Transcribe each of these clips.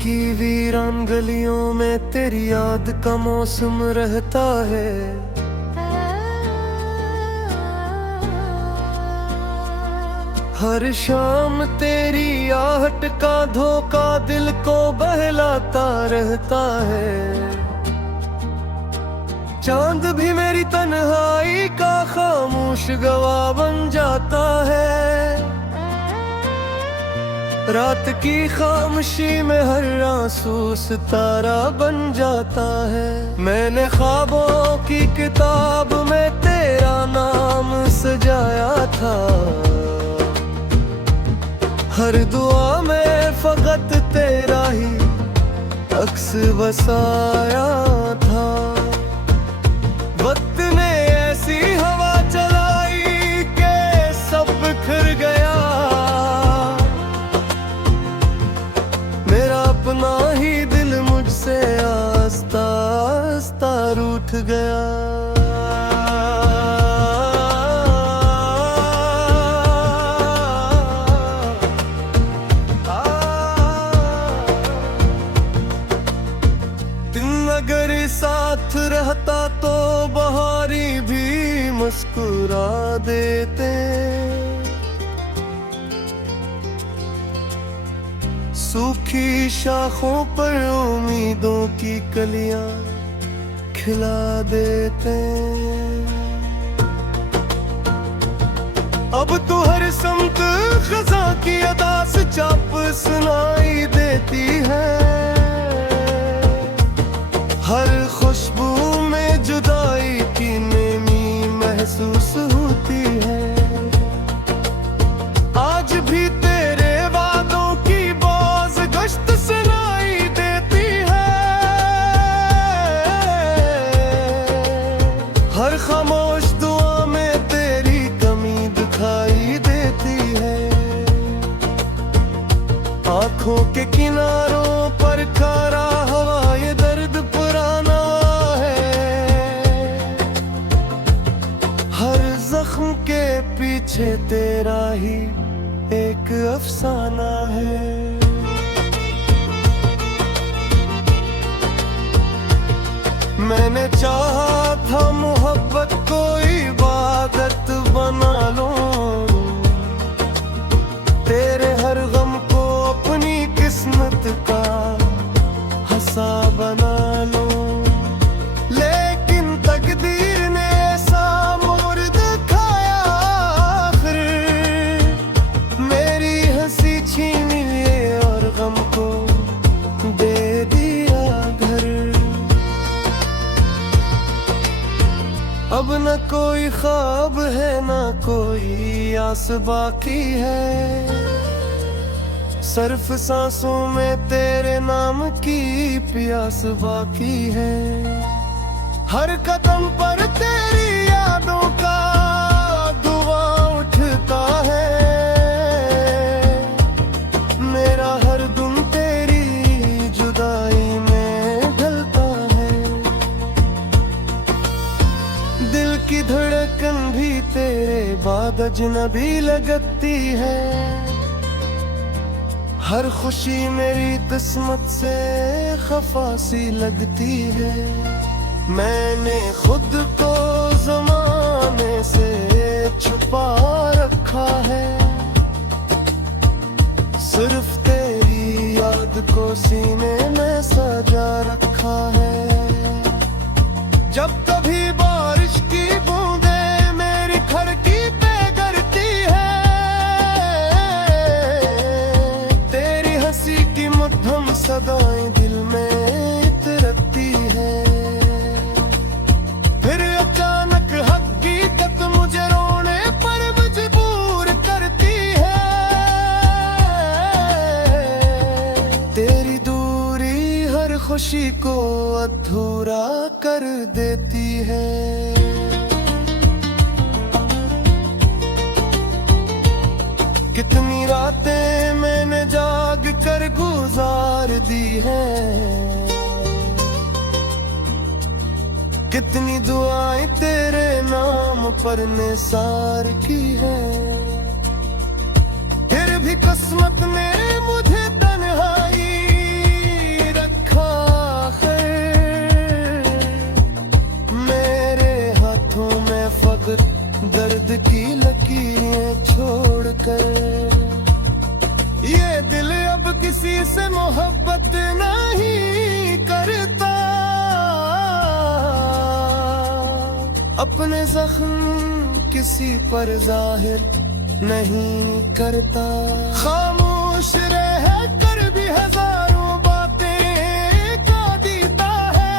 की वीरान गलियों में तेरी याद का मौसम रहता है। हर शाम तेरी आहट का धोखा दिल को बहलाता रहता है। चांद भी मेरी तन्हाई का खामोश गवाह बन जाता है। रात की खामोशी में हर आंसू सितारा बन जाता है। मैंने ख्वाबों की किताब में तेरा नाम सजाया था। हर दुआ में फकत तेरा ही अक्स बसाया था। वक्त ने ऐसी हवा चलाई के सब बिखर गया। मेरा अपना ही दिल मुझसे आस्ता आस्ता रूठ गया। अगर साथ रहता तो बहारी भी मुस्कुरा देते। सूखी शाखों पर उम्मीदों की कलियां खिला देते। अब तो हर समत खज़ां की अदा से चाप सुनाई देती है। हर खुशबू में जुदाई की नेमी महसूस होती है। आज भी तेरे वादों की बाज गश्त सुनाई देती है। हर खामोश दुआ में तेरी कमी दिखाई देती है। आंखों के किनारों पर खारा हवा ये दर्द पुराना है। हर जख्म के पीछे तेरा ही एक अफसाना है। मैंने चाहा था मोहब्बत को इबादत बना लूं। तेरे हर गम को अपनी किस्मत का हंसा बना लूं। लेकिन तकदीर ने ऐसा मोड़ दिखाया आखिर। मेरी हंसी छीन लिए और गम को दे दिया घर। अब न कोई ख्वाब है न कोई आस बाकी है। सिर्फ सांसों में तेरे नाम की प्यास बाकी है। हर कदम पर तेरी यादों का धुआं उठता है। मेरा हर दिन तेरी जुदाई में ढलता है। दिल की धड़कन भी तेरे बाद अजनबी लगती है। हर खुशी मेरी किस्मत से खफा सी लगती है। मैंने खुद को ज़माने से छुपा रखा है। सिर्फ तेरी याद को सीने में सजा रखा है। जब कभी बारिश की बूंदें मेरी खिड़की पे गिरती है। तेरी हंसी की मद्धम सदाएं दिल में इतरती है। फिर अचानक हकीकत मुझे रोने पर मजबूर करती है। तेरी दूरी हर खुशी को अधूरा कर देती है। कितनी रातें मैंने जाग कर गुजार दी है। कितनी दुआएं तेरे नाम पर निसार की है। फिर भी किस्मत ने मुझे तन्हाई दर्द की लकीरें छोड़कर। ये दिल अब किसी से मोहब्बत नहीं करता, अपने जख्म किसी पर जाहिर नहीं करता। खामोश रह कर भी हजारों बातें का देता है,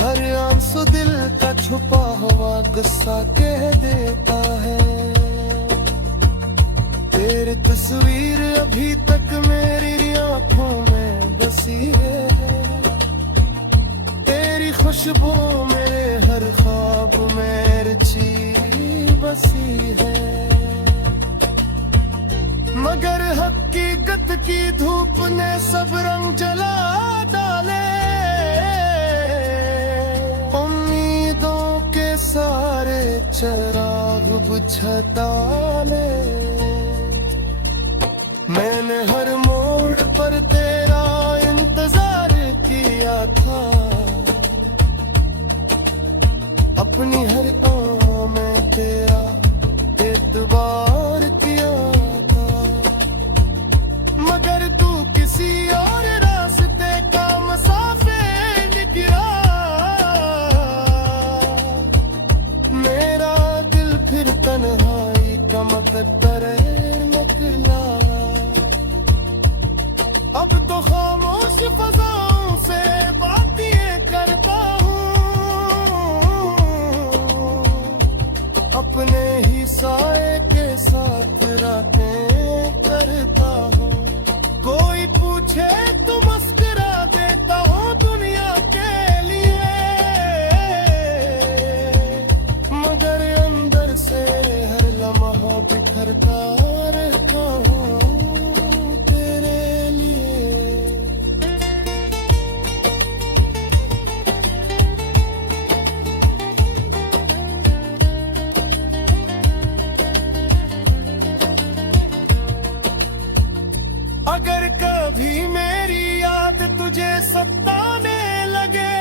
हर आंसू दिल का छुपा हुआ गुस्सा कह देता है। तेरी तस्वीर अभी तक मेरी आंखों में बसी है, तेरी खुशबू मेरे हर ख्वाब में रची बसी है। मगर हकीकत की धूप ने सब रंग जला डाले, उम्मीदों के सारे चिराग बुझा डाले। मैंने हर मोड़ पर तेरा इंतजार किया था, अपनी हर आँख में तेरा एतबार किया था। मगर तू किसी और रास्ते का मुसाफिर निकला, मेरा दिल फिर तन्हाई का मुकद्दर निकला। अब तो खामोश फजाओं से बातें करता हूँ, अपने ही साए के साथ रातें करता हूँ। कोई पूछे तो मुस्कुरा देता हूँ दुनिया के लिए, मगर अंदर से हर लम्हा बिखरता रखा हूँ तेरे लिए। अगर कभी मेरी याद तुझे सताने लगे,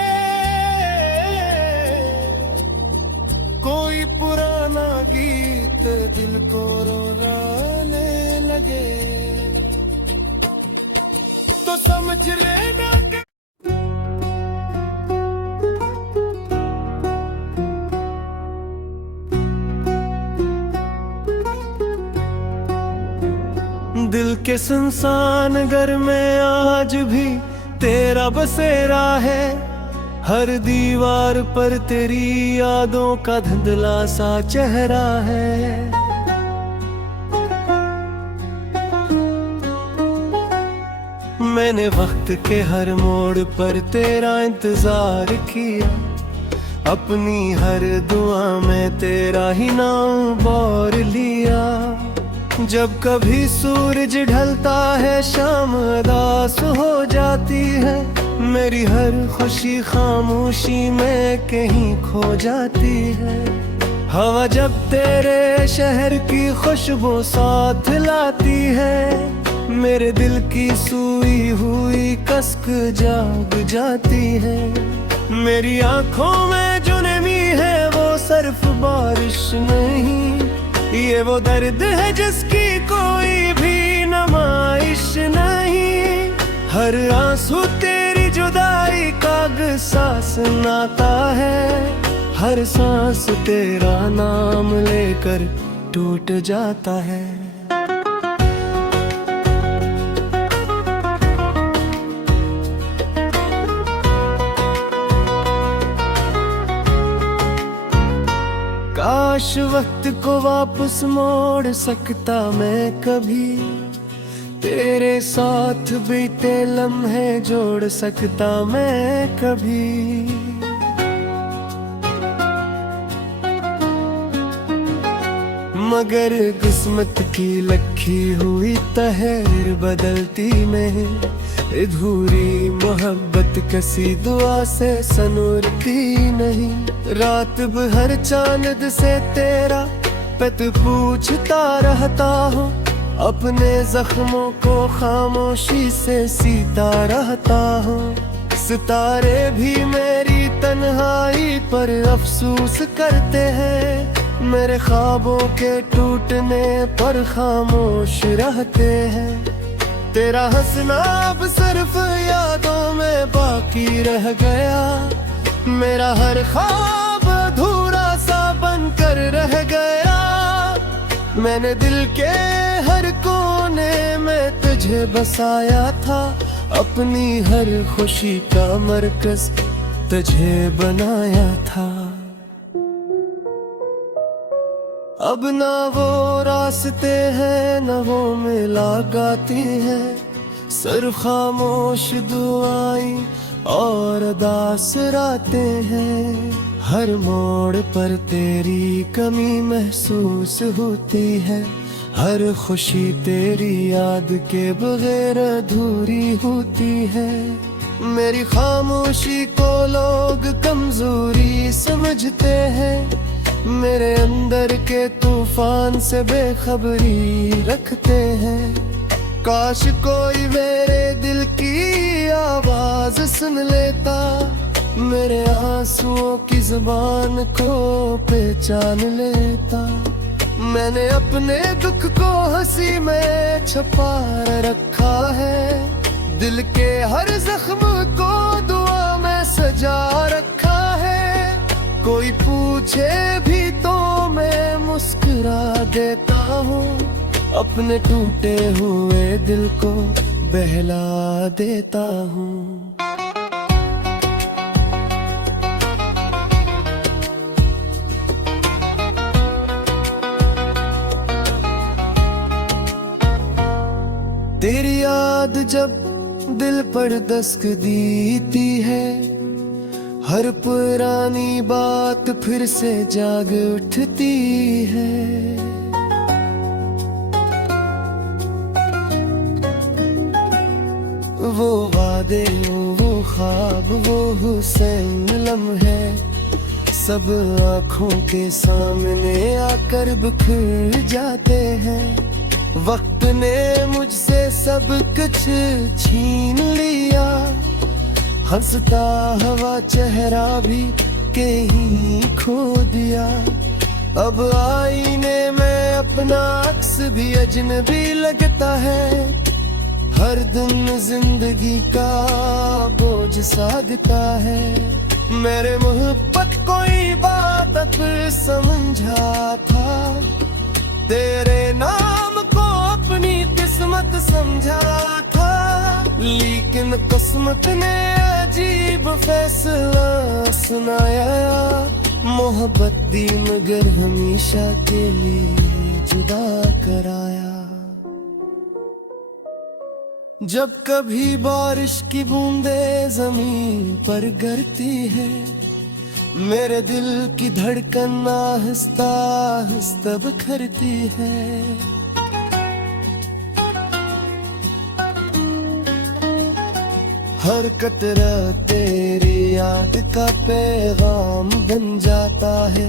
कोई पुराना गीत दिल को रुलाने लगे, तो समझ लेना कि दिल के सुनसान घर में आज भी तेरा बसेरा है। हर दीवार पर तेरी यादों का धुंधला सा चेहरा है। मैंने वक्त के हर मोड़ पर तेरा इंतजार किया, अपनी हर दुआ में तेरा ही नाम बोर लिया। जब कभी सूरज ढलता है शाम उदास हो जाती है, मेरी हर खुशी खामोशी में कहीं खो जाती है। हवा जब तेरे शहर की खुशबू साथ लाती है, मेरे दिल की सूई हुई कसक जाग जाती है। मेरी आंखों में जो नमी है वो सिर्फ बारिश नहीं, ये वो दर्द है जिसकी कोई भी नुमाइश नहीं। हर आंसू तेरी जुदाई का गुस्सा सुनाता है, हर सांस तेरा नाम लेकर टूट जाता है। काश वक्त को वापस मोड़ सकता मैं कभी, तेरे साथ बीते लम्हे जोड़ सकता मैं कभी। मगर किस्मत की लखी हुई तहर बदलती नहीं, अधूरी मोहब्बत किसी दुआ से सनूरती नहीं। रात भर चांद से तेरा पत पूछता रहता हूँ, अपने जख्मों को खामोशी से सीता रहता हूँ। सितारे भी मेरी तन्हाई पर अफसोस करते हैं, मेरे ख्वाबों के टूटने पर खामोश रहते हैं। तेरा हंसना अब सिर्फ यादों में बाकी रह गया, मेरा हर ख्वाब अधूरा सा बनकर रह गया। मैंने दिल के हर कोने में तुझे बसाया था, अपनी हर खुशी का मरकज तुझे बनाया था। अब ना वो रास्ते हैं न वो मुलाकातें हैं, सिर्फ खामोश दुआएं और उदास रातें हैं। हर मोड़ पर तेरी कमी महसूस होती है, हर खुशी तेरी याद के बगैर अधूरी होती है। मेरी खामोशी को लोग कमजोरी समझते हैं, मेरे अंदर के तूफान से बेखबरी रखते हैं। काश कोई मेरे दिल की आवाज सुन लेता, मेरे आंसुओं की जुबान को पहचान लेता। मैंने अपने दुख को हंसी में छुपा रखा है, दिल के हर जख्म को दुआ में सजा रखा है। कोई पूछे भी तो मैं मुस्कुरा देता हूँ, अपने टूटे हुए दिल को बहला देता हूँ। तेरी याद जब दिल पर दस्तक देती है, हर पुरानी बात फिर से जाग उठती है। वो वादे वो ख्वाब वो हुसैन लम्हे सब आँखों के सामने आकर बिखर जाते हैं। वक्त ने मुझसे सब कुछ छीन लिया, हंसता हवा चेहरा भी कहीं खो दिया। अब आईने में अपना अक्स भी अजनबी लगता है, हर दिन जिंदगी का बोझ साधता है। मेरे मोहब्बत कोई बात अब समझा था, तेरे नाम को अपनी किस्मत समझा था। लेकिन किस्मत ने अजीब फैसला सुनाया, मोहब्बत दी मगर हमेशा के लिए जुदा कराया। जब कभी बारिश की बूंदें जमीन पर गिरती है, मेरे दिल की धड़कन आहिस्ता आहिस्ता बिखरती है। हर कतरा तेरी याद का पैगाम बन जाता है,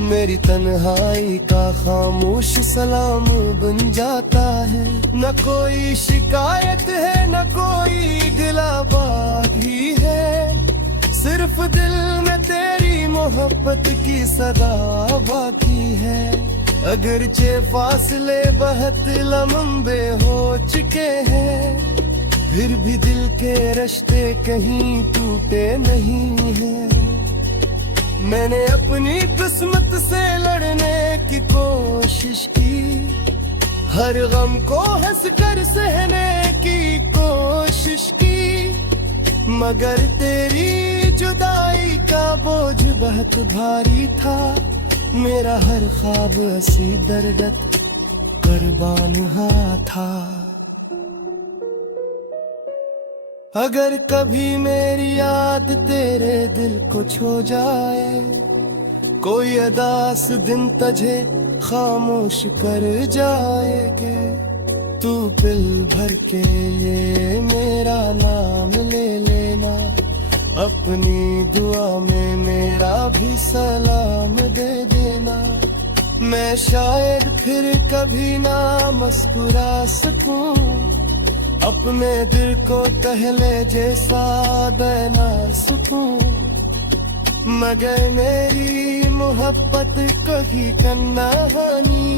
मेरी तन्हाई का खामोश सलाम बन जाता है। न कोई शिकायत है न कोई गिला बागी है, सिर्फ दिल में तेरी मोहब्बत की सदा बाकी है। अगरचे फासले बहुत लंबे हो चुके हैं, फिर भी दिल के रिश्ते कहीं टूटे नहीं हैं। मैंने अपनी किस्मत से लड़ने की कोशिश की, हर गम को हंसकर सहने की कोशिश की। मगर तेरी जुदाई का बोझ बहुत भारी था, मेरा हर ख्वाब असी दर्द कुर्बान था। अगर कभी मेरी याद तेरे दिल को छू जाए, कोई अदास दिन तुझे खामोश कर जाएगे, तू दिल भर के ये मेरा नाम ले लेना, अपनी दुआ में मेरा भी सलाम दे देना। मैं शायद फिर कभी ना मुस्कुरा सकूं, अपने दिल को पहले जैसा देना सकूं, मगर मेरी मोहब्बत कही कन्हानी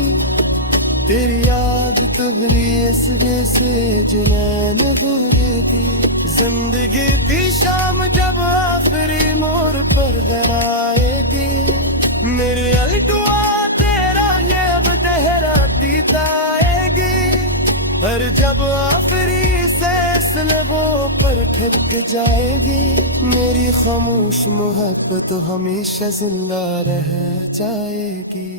तेरी याद तुभरी इस से जुनैन बुरेगी जिंदगी की शाम जब आखिरी मोड़ पर आएगी मेरी अलगुआ तेरा ये अब तहराती आएगी और जब आखिरी सांस लबों पर ठिक जाएगी मेरी खामोश मोहब्बत हमेशा जिंदा रह जाएगी।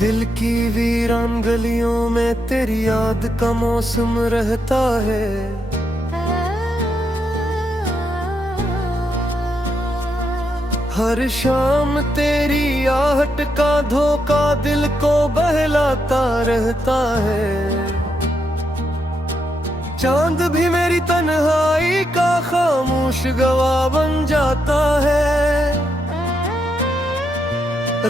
दिल की वीरान गलियों में तेरी याद का मौसम रहता है हर शाम तेरी आहट का धोखा दिल को बहलाता रहता है चांद भी मेरी तन्हाई का खामोश गवाह बन जाता है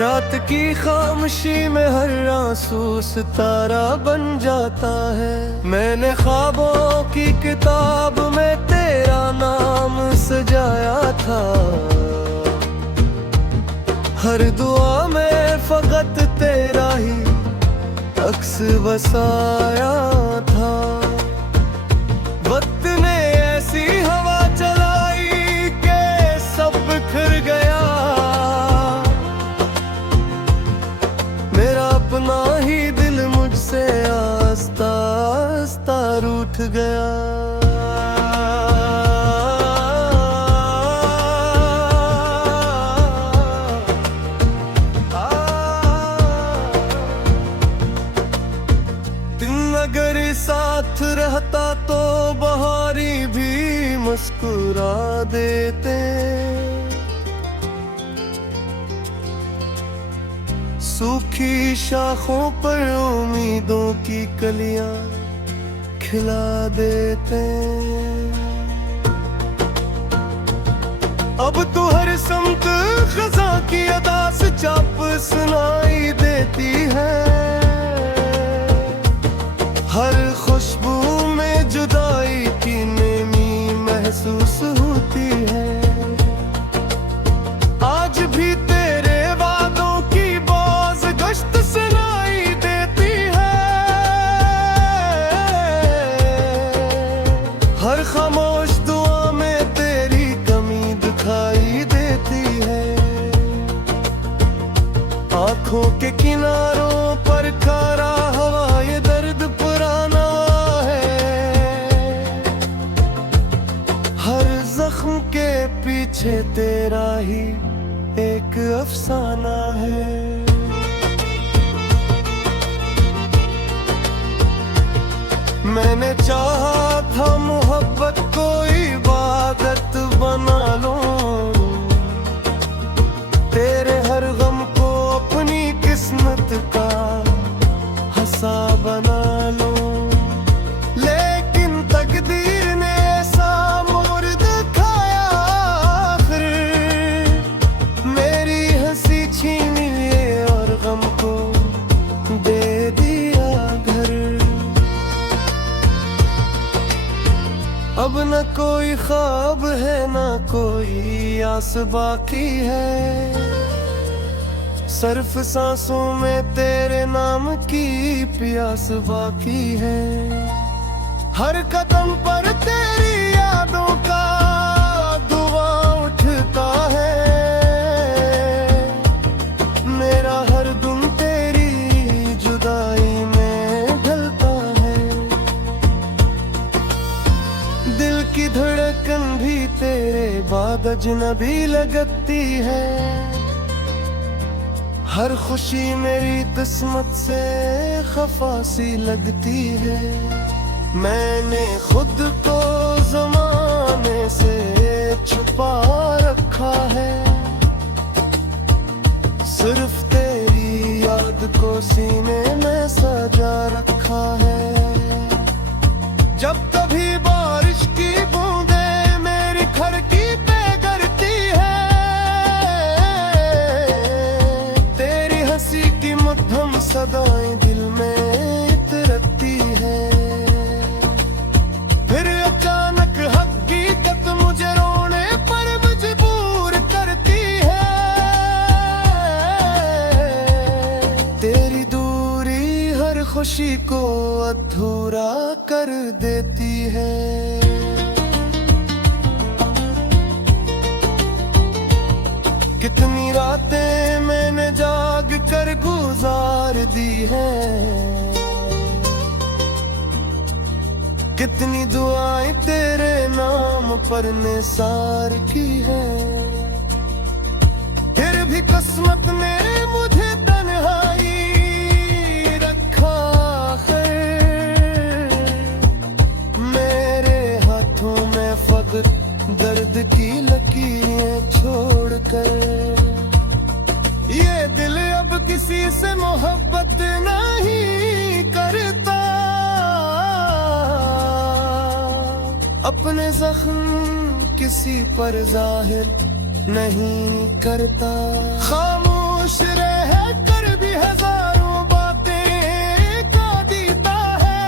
रात की खामोशी में हर आंसू सितारा बन जाता है मैंने ख्वाबों की किताब में तेरा नाम सजाया था हर दुआ में फकत तेरा ही अक्स बसाया था वक्त ने ऐसी हवा चलाई के सब बिखर गया मेरा अपना ही दिल मुझसे आस्ता आस्ता रूठ गया दिन अगर साथ रहता तो बहारी भी मुस्कुरा देते सूखी शाखों पर उम्मीदों की कलियां खिला देते अब तो हर समत खज़ा की अदा से चाप सुनाई देती है हर खुशबू में जुदाई की नेमी महसूस होती है आज भी तेरे वादों की गश्त सुनाई देती है हर खामोश दुआ में तेरी कमी दिखाई देती है आंखों के किनारों पर खारा हवा ये दर्द पुराना है हर जख्म के पीछे तेरा ही एक अफसाना है मैंने चाहा था मोहब्बत को इबादत बना लूं तेरे हर गम को अपनी किस्मत का हिस्सा बना लूं लेकिन तकदीर ने ऐसा मोड़ दिखाया आखिर मेरी हंसी छीन लिए और गम को दे दिया घर अब न कोई ख्वाब है न कोई आस बाकी है सिर्फ सांसों में तेरे नाम की प्यास बाकी है हर कदम पर तेरी यादों का धुआं उठता है मेरा हर दिन तेरी जुदाई में ढलता है दिल की धड़कन भी तेरे बाद अजनबी लगती है हर खुशी मेरी किस्मत से खफा सी लगती है मैंने खुद को ज़माने से छुपा रखा है सिर्फ तेरी याद को सीने में सजा रखा है जब कभी बारिश खुशी को अधूरा कर देती है। कितनी रातें मैंने जाग कर गुजार दी है, कितनी दुआएं तेरे नाम पर निसार की है। फिर भी किस्मत ने मुझे तन्हाई रखा है, मेरे हाथों में फकत दर्द की लकीरें छोड़कर। ये दिल अब किसी से मोहब्बत नहीं करता, अपने जख्म किसी पर जाहिर नहीं करता। खामोश रह कर भी हजारों बातें का देता है,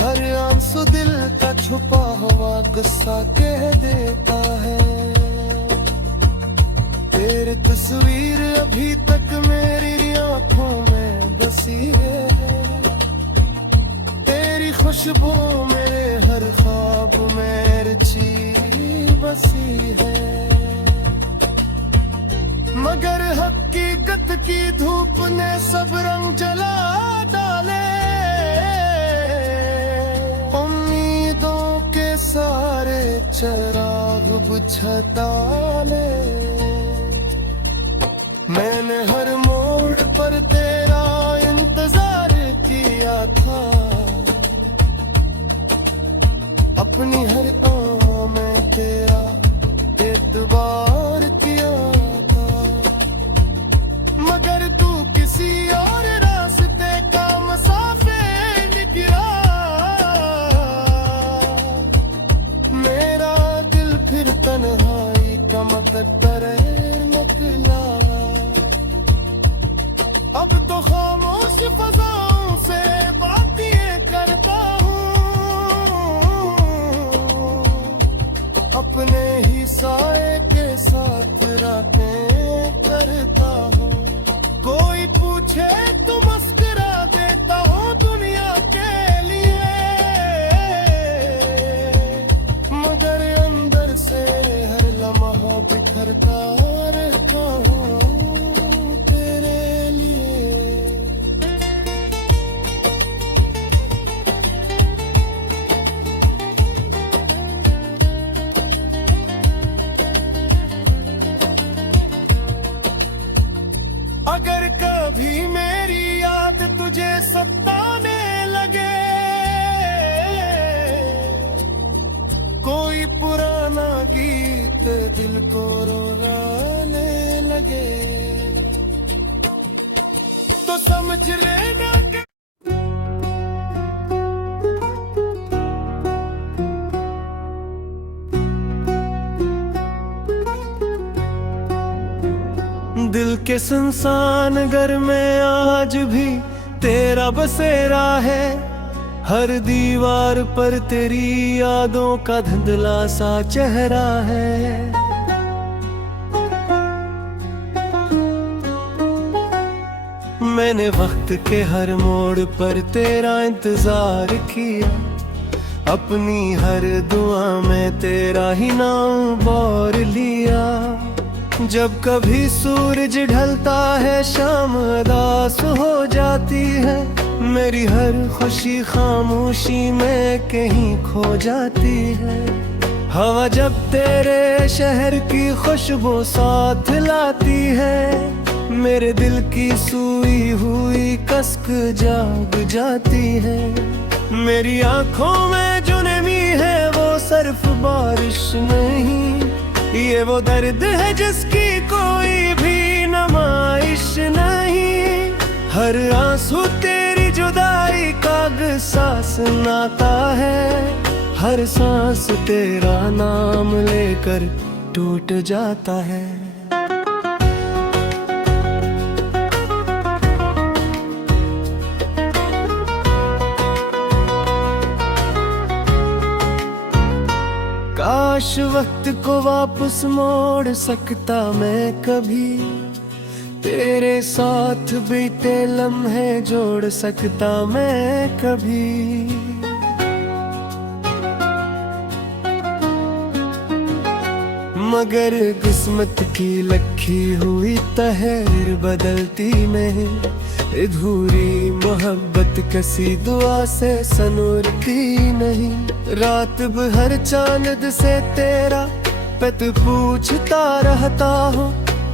हर आंसू दिल का छुपा हुआ गुस्सा कह देता है। तेरी तस्वीर अभी तक मेरी आंखों में बसी है, तेरी खुशबू मेरे हर ख्वाब में रची बसी है। मगर हकीकत की धूप ने सब रंग जला डाले, उम्मीदों के सारे चिराग बुझा डाले। मैंने हर मोड़ पर तेरा इंतजार किया था, अपनी हर आँख में तेरा एतबार किया था। मगर तू किसी और रास्ते का मुसाफिर निकला, मेरा दिल फिर तन्हाई का मुकद्दर निकला। अब तो खामोश फजाओं से बातें करता हूँ, अपने ही साए के साथ रातें करता हूँ। कोई पूछे तो मुस्कुरा देता हूँ दुनिया के लिए, मगर अंदर से हर लम्हा बिखरता रहता हूँ तेरे लिए। अगर कभी मेरी याद तुझे सताने लगे, कोई पुराना गीत दिल को रुलाने लगे, तो समझ लेना कि दिल के सुनसान घर में आज भी तेरा बसेरा है, हर दीवार पर तेरी यादों का धुंधला सा चेहरा है। मैंने वक्त के हर मोड़ पर तेरा इंतजार किया, अपनी हर दुआ में तेरा ही नाम बोर लिया। जब कभी सूरज ढलता है शाम उदास हो जाती है, मेरी हर खुशी खामोशी में कहीं खो जाती है। हवा जब तेरे शहर की खुशबू साथ लाती है, मेरे दिल की सूई हुई कसक जाग जाती है। मेरी आंखों में जो नमी है वो सिर्फ बारिश नहीं, ये वो दर्द है जिसकी कोई भी नुमाइश नहीं। हर आंसू तेरी जुदाई का एहसास नाता है, हर सांस तेरा नाम लेकर टूट जाता है। काश वक्त को वापस मोड़ सकता मैं कभी, तेरे साथ बीते लम्हे जोड़ सकता मैं कभी, मगर किस्मत की लखी हुई तहर बदलती नहीं। अधूरी मोहब्बत किसी दुआ से सनूरती नहीं। रात भर चांद से तेरा पत पूछता रहता हूँ,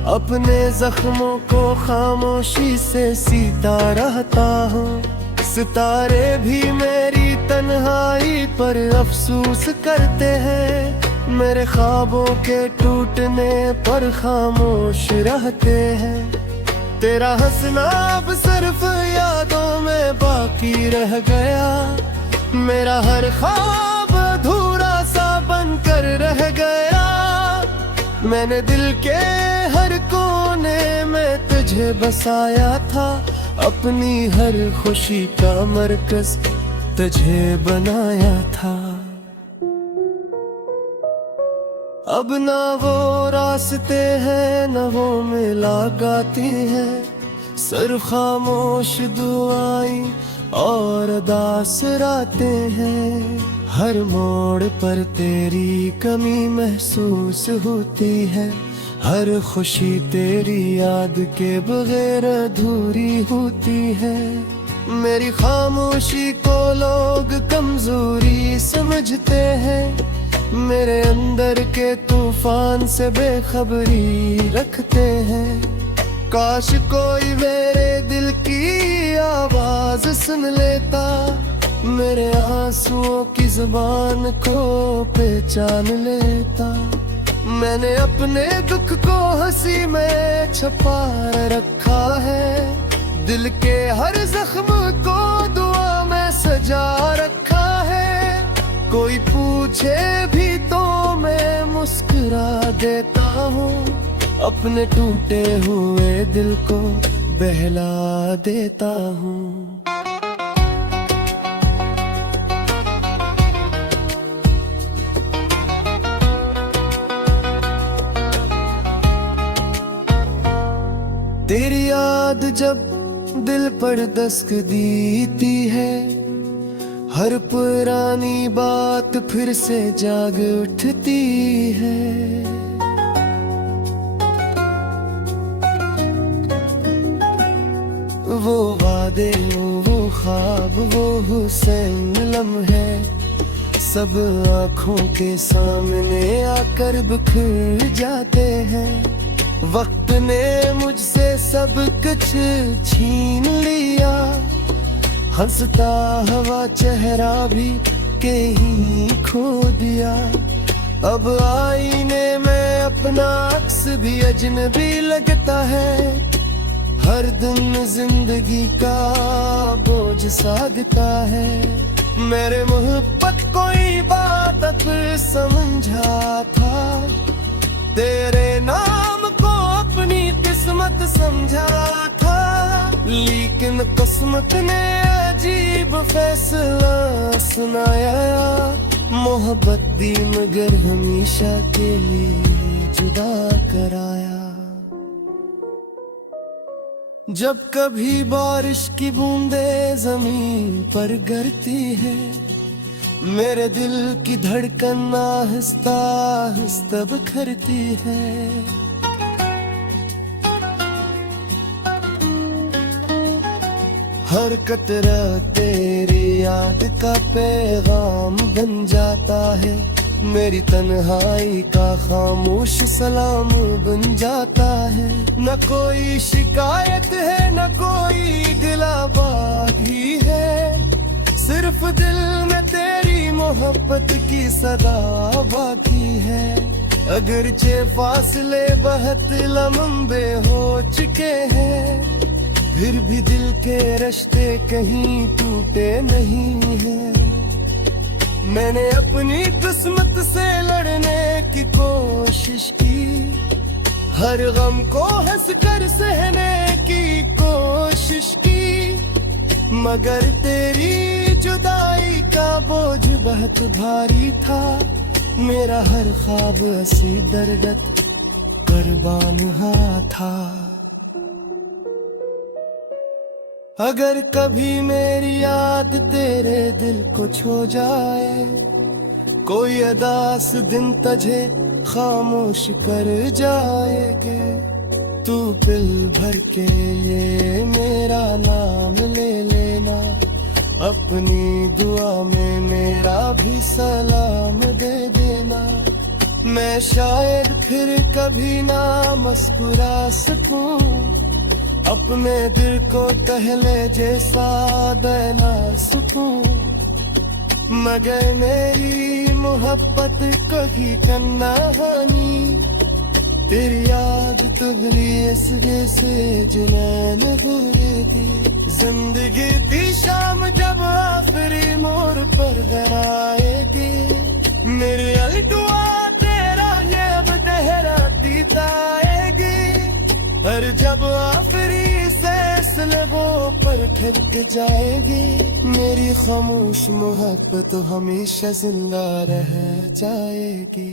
अपने जख्मों को खामोशी से सीता रहता हूँ। सितारे भी मेरी तन्हाई पर अफसोस करते हैं, मेरे ख्वाबों के टूटने पर खामोश रहते हैं। तेरा हंसना अब सिर्फ यादों में बाकी रह गया, मेरा हर ख्वाब अधूरा सा बनकर रह गया। मैंने दिल के हर कोने में तुझे बसाया था, अपनी हर खुशी का मरकज तुझे बनाया था। अब ना वो रास्ते हैं न वो मुलाकातें हैं, सिर्फ खामोश दुआएं और उदास रातें हैं। हर मोड़ पर तेरी कमी महसूस होती है, हर खुशी तेरी याद के बगैर अधूरी होती है। मेरी खामोशी को लोग कमजोरी समझते हैं, मेरे अंदर के तूफान से बेखबरी रखते हैं। काश कोई मेरे दिल की आवाज सुन लेता, मेरे आंसुओं की जुबान को पहचान लेता। मैंने अपने दुख को हंसी में छुपा रखा है, दिल के हर जख्म को दुआ में सजा रखा है। कोई पूछे भी तो मैं मुस्कुरा देता हूँ, अपने टूटे हुए दिल को बहला देता हूँ। तेरी याद जब दिल पर दस्तक देती है, हर पुरानी बात फिर से जाग उठती है। वो वादे वो ख्वाब वो हुसैन लम्हे सब आँखों के सामने आकर बिखर जाते हैं। वक्त ने मुझसे सब कुछ छीन लिया, हंसता हवा चेहरा भी कहीं खो दिया। अब आईने में अपना अक्स भी अजनबी लगता है, हर दिन जिंदगी का बोझ साधता है। मेरे मोहब्बत कोई बात अब समझा था, तेरे नाम को अपनी किस्मत समझा था। लेकिन किस्मत ने अजीब फैसला सुनाया, मोहब्बत दी मगर हमेशा के लिए जुदा कराया। जब कभी बारिश की बूंदें जमीन पर गिरती है, मेरे दिल की धड़कन आहिस्ता आहिस्ता बिखरती है। हर कतरा तेरी याद का पैगाम बन जाता है, मेरी तन्हाई का खामोश सलाम बन जाता है। न कोई शिकायत है न कोई गिला बागी है, सिर्फ दिल में तेरी मोहब्बत की सदा बाकी है। अगरचे फासले बहुत लंबे हो चुके हैं, फिर भी दिल के रिश्ते कहीं टूटे नहीं हैं। मैंने अपनी किस्मत से लड़ने की कोशिश की, हर गम को हंसकर सहने की कोशिश की, मगर तेरी जुदाई का बोझ बहुत भारी था। मेरा हर ख्वाब असी दर्द कुर्बान था। अगर कभी मेरी याद तेरे दिल को छू जाए, कोई अदास दिन तुझे खामोश कर जाएगे, तू दिल भर के ये मेरा नाम ले लेना, अपनी दुआ में मेरा भी सलाम दे देना। मैं शायद फिर कभी ना मुस्कुरा सकूं, अपने दिल को पहले जैसा देना सकूं, मगर मेरी मोहब्बत कही कहानी, तेरी याद तुझरी इसके से जुनैन भूलेगी। जिंदगी की शाम जब आखिरी मोड़ पर घर आएगी, मेरी अलगुआ तेरा ये अब दहराती आएगी, और जब आखिरी सांस लबों पर फिर जाएगी, मेरी खामोश मोहब्बत हमेशा जिंदा रह जाएगी।